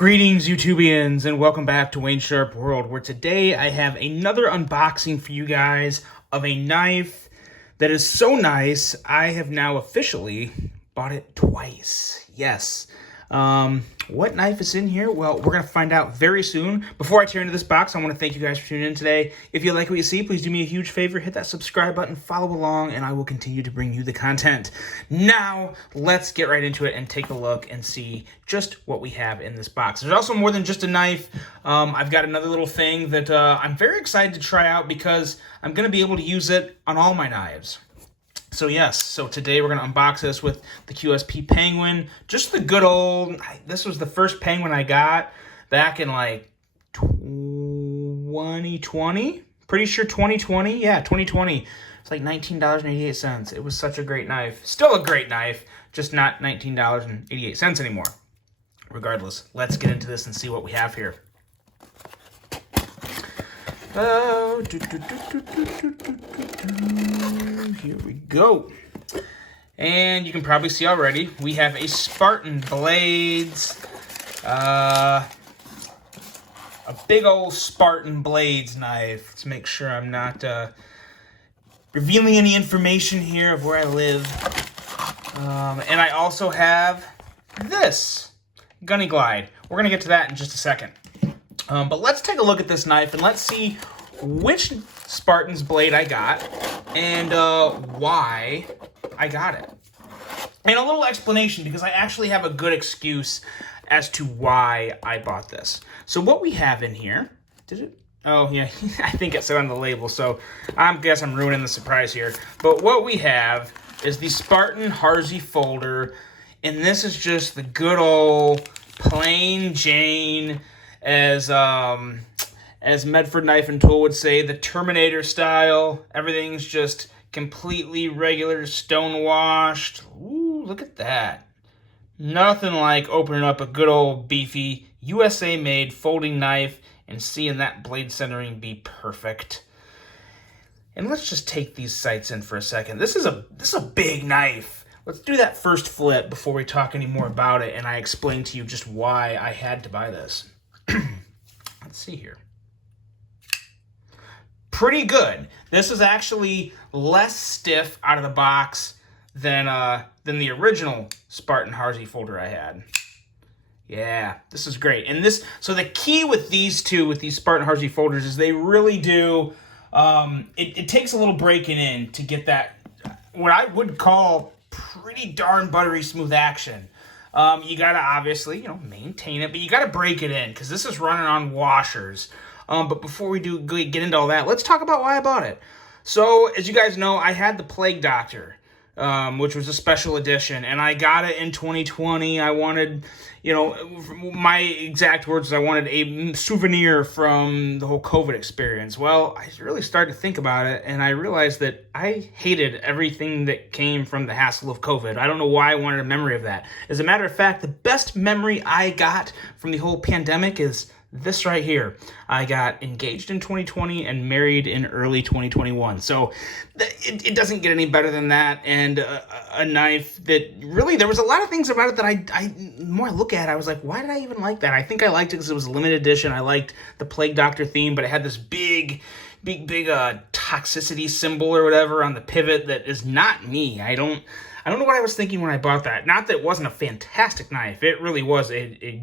Greetings, YouTubians, and welcome back to Wayne Sharp World, where today I have another unboxing for you guys of a knife that is so nice, I have now officially bought it twice. Yes. What knife is in here? Well, we're going to find out very soon. Before I tear into this box, I want to thank you guys for tuning in today. If you like what you see, please do me a huge favor. Hit that subscribe button, follow along, and I will continue to bring you the content. Now, let's get right into it and take a look and see just what we have in this box. There's also more than just a knife. I've got another little thing that I'm very excited to try out because I'm going to be able to use it on all my knives. So yes, so today we're going to unbox this with the QSP Penguin. Just the good old, this was the first Penguin I got back in like 2020. Pretty sure 2020. Yeah, 2020. It's like $19.88. It was such a great knife. Still a great knife, just not $19.88 anymore. Regardless, let's get into this and see what we have here. Oh, here we go. And you can probably see already, we have a Spartan Blades. A big old Spartan Blades knife. Let's make sure I'm not revealing any information here of where I live. And I also have this Gunny Glide. We're going to get to that in just a second. But let's take a look at this knife and let's see which Spartan's blade I got and why I got it. And a little explanation, because I actually have a good excuse as to why I bought this. So what we have in here, did it? Oh yeah, I think it said on the label, so I guess I'm ruining the surprise here. But what we have is the Spartan Harzy folder, and this is just the good old plain Jane, as Medford Knife and Tool would say, the Terminator style. Everything's just completely regular, stone washed. Ooh, look at that. Nothing like opening up a good old beefy USA made folding knife and seeing that blade centering be perfect. And let's just take these sights in for a second. This is a big knife. Let's do that first flip before we talk any more about it and I explain to you just why I had to buy this. Let's see here. Pretty good. This is actually less stiff out of the box than the original Spartan Harzy folder I had. Yeah, this is great. And this, so the key with these two, with these Spartan Harzy folders, is they really do, it takes a little breaking in to get that, what I would call pretty darn buttery smooth action. You gotta obviously, maintain it, but you gotta break it in because this is running on washers. But before we do get into all that, let's talk about why I bought it. So, as you guys know, I had the Plague Doctor, which was a special edition, and I got it in 2020. I wanted, my exact words is I wanted a souvenir from the whole COVID experience. Well, I really started to think about it, and I realized that I hated everything that came from the hassle of COVID. I don't know why I wanted a memory of that. As a matter of fact, the best memory I got from the whole pandemic is this right here. I got engaged in 2020 and married in early 2021. So it doesn't get any better than that. And a knife that really, there was a lot of things about it that the more I look at it, I was like, why did I even like that? I think I liked it because it was a limited edition. I liked the Plague Doctor theme, but it had this big toxicity symbol or whatever on the pivot that is not me. I don't know what I was thinking when I bought that. Not that it wasn't a fantastic knife. It really was a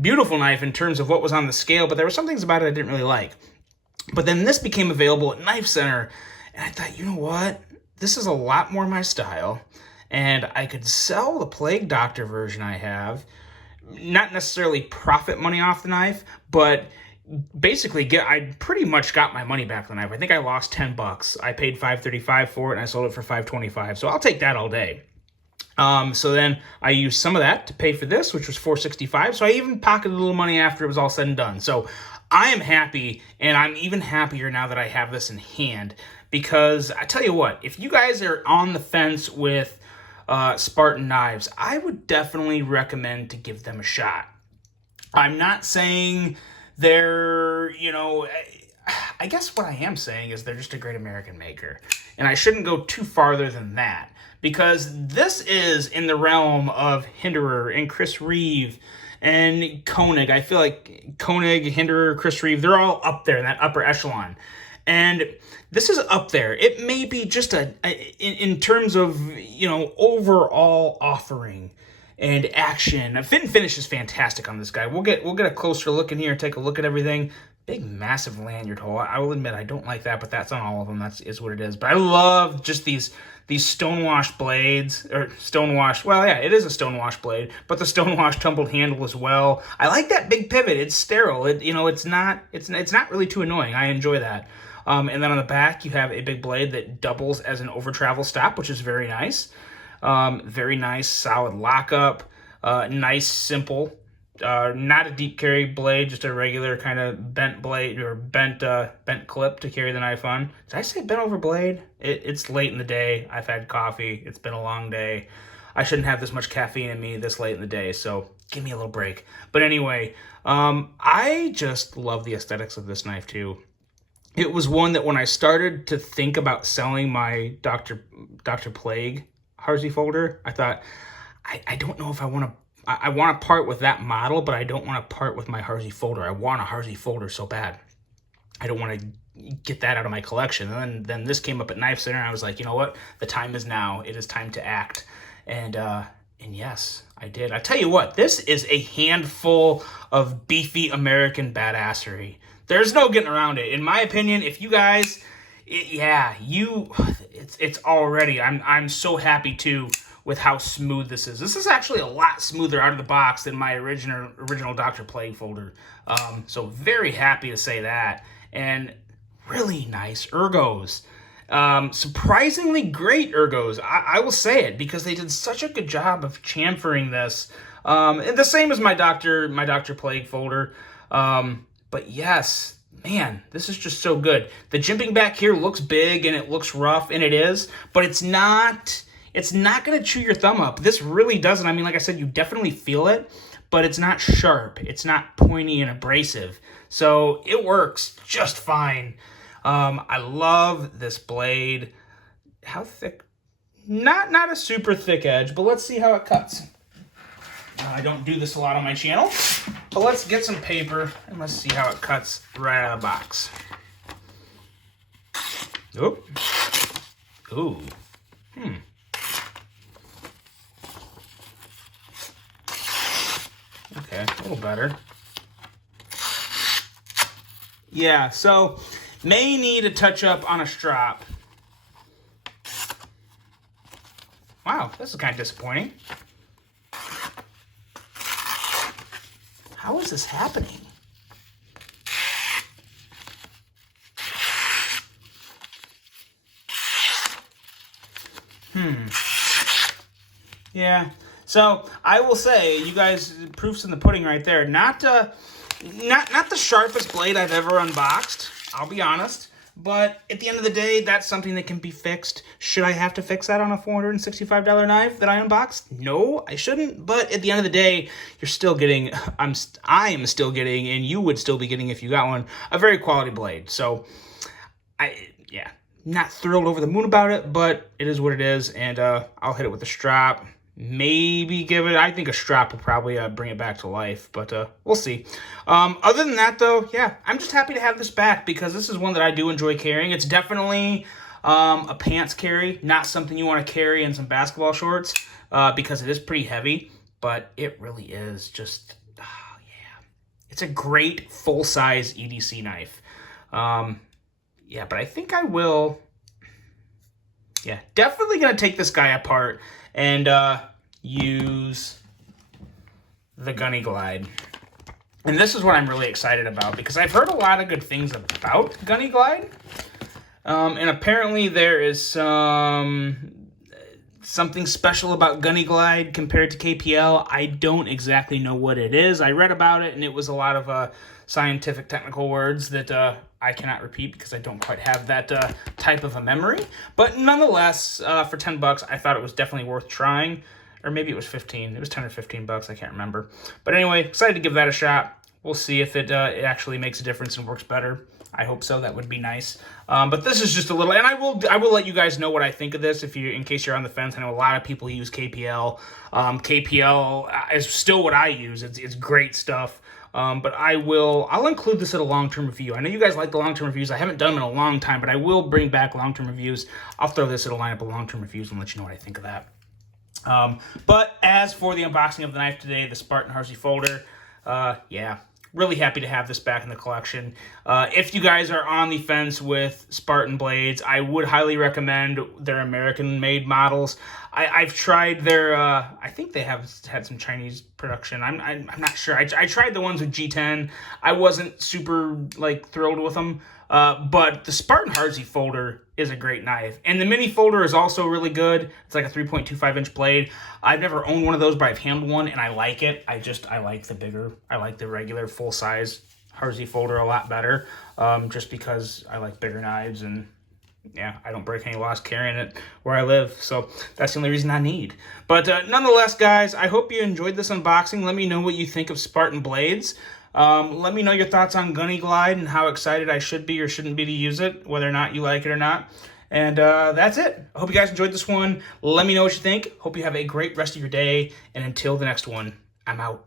beautiful knife in terms of what was on the scale, but there were some things about it I didn't really like. But then this became available at Knife Center, and I thought, you know what? This is a lot more my style, and I could sell the Plague Doctor version I have, not necessarily profit money off the knife, but basically I pretty much got my money back on the knife. I think I lost $10. I paid $5.35 for it, and I sold it for $5.25, so I'll take that all day. So then I used some of that to pay for this, which was $4.65. So I even pocketed a little money after it was all said and done. So I am happy, and I'm even happier now that I have this in hand, because I tell you what, if you guys are on the fence with Spartan knives, I would definitely recommend to give them a shot. I'm not saying they're, I guess what I am saying is they're just a great American maker. And I shouldn't go too farther than that, because this is in the realm of Hinderer and Chris Reeve and Koenig. I feel like Koenig, Hinderer, Chris Reeve, they're all up there in that upper echelon. And this is up there. It may be just in terms of, you know, overall offering and action. Fit and finish is fantastic on this guy. We'll get a closer look in here and take a look at everything. Big, massive lanyard hole. I will admit I don't like that, but that's on all of them. Is what it is. But I love just these stonewash blades, or stonewash. Well, yeah, it is a stonewash blade, but the stonewash tumbled handle as well. I like that big pivot. It's sterile. It's not really too annoying. I enjoy that. And then on the back, you have a big blade that doubles as an over travel stop, which is very nice. Very nice, solid lockup. Nice, simple. Not a deep carry blade, just a regular kind of bent blade or bent clip to carry the knife on. Did I say bent over blade? It's late in the day. I've had coffee. It's been a long day. I shouldn't have this much caffeine in me this late in the day, so give me a little break. But anyway, I just love the aesthetics of this knife too. It was one that when I started to think about selling my Dr. Plague Harsey folder, I thought, I don't know if I want to. I want to part with that model, but I don't want to part with my Harsey folder. I want a Harsey folder so bad. I don't want to get that out of my collection. And then this came up at Knife Center, and I was like, you know what? The time is now. It is time to act. And yes, I did. I tell you what, this is a handful of beefy American badassery. There's no getting around it. In my opinion, if you guys, it's already. I'm so happy too with how smooth this is. This is actually a lot smoother out of the box than my original Dr. Plague folder. So very happy to say that. And really nice ergos. Surprisingly great ergos. I will say it, because they did such a good job of chamfering this. And the same as my Dr. Plague folder. But yes, man, this is just so good. The jimping back here looks big and it looks rough, and it is, but it's not going to chew your thumb up. This really doesn't. I mean, like I said, you definitely feel it, but it's not sharp. It's not pointy and abrasive. So it works just fine. I love this blade. How thick? Not a super thick edge, but let's see how it cuts. I don't do this a lot on my channel, but let's get some paper and let's see how it cuts right out of the box. Oop. Ooh. Okay, a little better. Yeah, so may need a touch up on a strap. Wow, this is kind of disappointing. How is this happening? Yeah. So I will say, you guys, proof's in the pudding right there. Not the sharpest blade I've ever unboxed, I'll be honest. But at the end of the day, that's something that can be fixed. Should I have to fix that on a $465 knife that I unboxed? No, I shouldn't. But at the end of the day, you're still getting, I am still getting, and you would still be getting if you got one, a very quality blade. So, not thrilled over the moon about it, but it is what it is. And I'll hit it with a strap. Maybe give it, I think a strap will probably bring it back to life, but we'll see. Other than that, though, yeah, I'm just happy to have this back, because this is one that I do enjoy carrying. It's definitely a pants carry, not something you want to carry in some basketball shorts, because it is pretty heavy, but it really is just, it's a great full-size EDC knife. Yeah, but I think I will, definitely going to take this guy apart and use the Gunny Glide. And this is what I'm really excited about, because I've heard a lot of good things about Gunny Glide. And apparently there is something special about Gunny Glide compared to KPL. I don't exactly know what it is. I read about it, and it was a lot of scientific technical words that I cannot repeat because I don't quite have that type of a memory. But nonetheless, for $10, I thought it was definitely worth trying. Or maybe it was 15. It was 10 or 15 bucks. I can't remember. But anyway, excited to give that a shot. We'll see if it actually makes a difference and works better. I hope so. That would be nice. But this is just a little, and I will let you guys know what I think of this in case you're on the fence. I know a lot of people use KPL. KPL is still what I use. It's great stuff. But I'll include this at a long-term review. I know you guys like the long-term reviews. I haven't done them in a long time, but I will bring back long-term reviews. I'll throw this at a lineup of long-term reviews and let you know what I think of that. But as for the unboxing of the knife today, the Spartan Harsey folder, yeah, really happy to have this back in the collection. If you guys are on the fence with Spartan blades, I would highly recommend their American-made models. I've tried their, I think they have had some Chinese production. I'm not sure. I tried the ones with G10. I wasn't super, thrilled with them. But the Spartan Harsey folder is a great knife. And the mini folder is also really good. It's like a 3.25-inch blade. I've never owned one of those, but I've handled one, and I like it. I like the regular full-size Harsey folder a lot better, just because I like bigger knives, and yeah, I don't break any laws carrying it where I live, so that's the only reason I need. But nonetheless, guys, I hope you enjoyed this unboxing. Let me know what you think of Spartan blades. Let me know your thoughts on Gunny Glide and how excited I should be or shouldn't be to use it, whether or not you like it or not. And that's it. I hope you guys enjoyed this one. Let me know what you think. Hope you have a great rest of your day. And until the next one, I'm out.